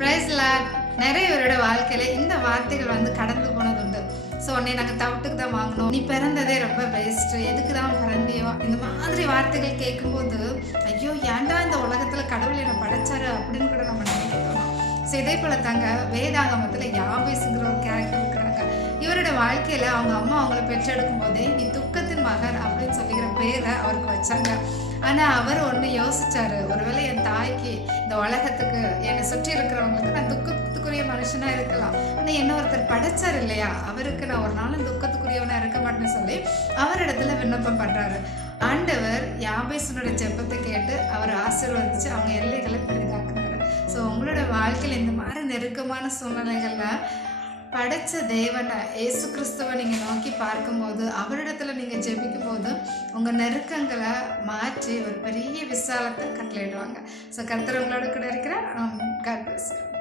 Price Lord. நிறைய பேரோட வாழ்க்கையில இந்த வார்த்தைகள் வந்து கடந்து போனது உண்டு. ஸோ உன்னை நாங்கள் தவிட்டுக்கு தான் வாங்கினோம், நீ பிறந்ததே ரொம்ப பெஸ்ட்டு, எதுக்கு தான் பிறந்தியோ, இந்த மாதிரி வார்த்தைகள் கேட்கும்போது ஐயோ ஏன்டா இந்த உலகத்தில் கடவுள் என்னை படைச்சாரு அப்படின்னு கூட நம்ம நினைக்கிறோம். ஸோ இதே போல தாங்க வேதாகமத்தில் யாபேசுங்கிற ஒரு கேரக்டர் இருக்கிறாங்க. இவரோட வாழ்க்கையில் அவங்க அம்மா அவங்கள பெற்றெடுக்கும் போதே நீ துக்கத்தின் மகன் அப்படின்னு சொல்லிக்கிற பேரை அவருக்கு வச்சாங்க. ஆனால் அவர் ஒன்று யோசிச்சாரு, ஒருவேளை என் தாய்க்கு இந்த உலகத்துக்கு என்னை சுற்றி இருக்கிறவங்களுக்கு நான் துக்கத்துக்குரிய மனுஷனாக இருக்கலாம், ஆனால் என்ன ஒருத்தர் படைச்சார் இல்லையா, அவருக்கு நான் ஒரு நாளும் துக்கத்துக்குரியவனாக இருக்க மாட்டேன்னு சொல்லி அவரிடத்துல விண்ணப்பம் பண்ணுறாரு. ஆண்டவர் யாபேசனோட ஜெபத்தை கேட்டு அவர் ஆசீர்வதிச்சு அவங்க எல்லைகளை பெரிதாக்குறாரு. ஸோ உங்களோட வாழ்க்கையில் இந்த மாதிரி நெருக்கமான சூழ்நிலைகளில் படைச்ச தேவனை இயேசு கிறிஸ்துவை நீங்கள் நோக்கி பார்க்கும்போது, அவரிடத்துல நீங்கள் ஜெபிக்கும் போது உங்கள் நெருக்கங்களை மாற்றி ஒரு பெரிய விசாலத்தை கட்டளையிடுவாங்க. ஸோ கர்த்தர் உங்களோட கூட இருக்கிறார். God bless you.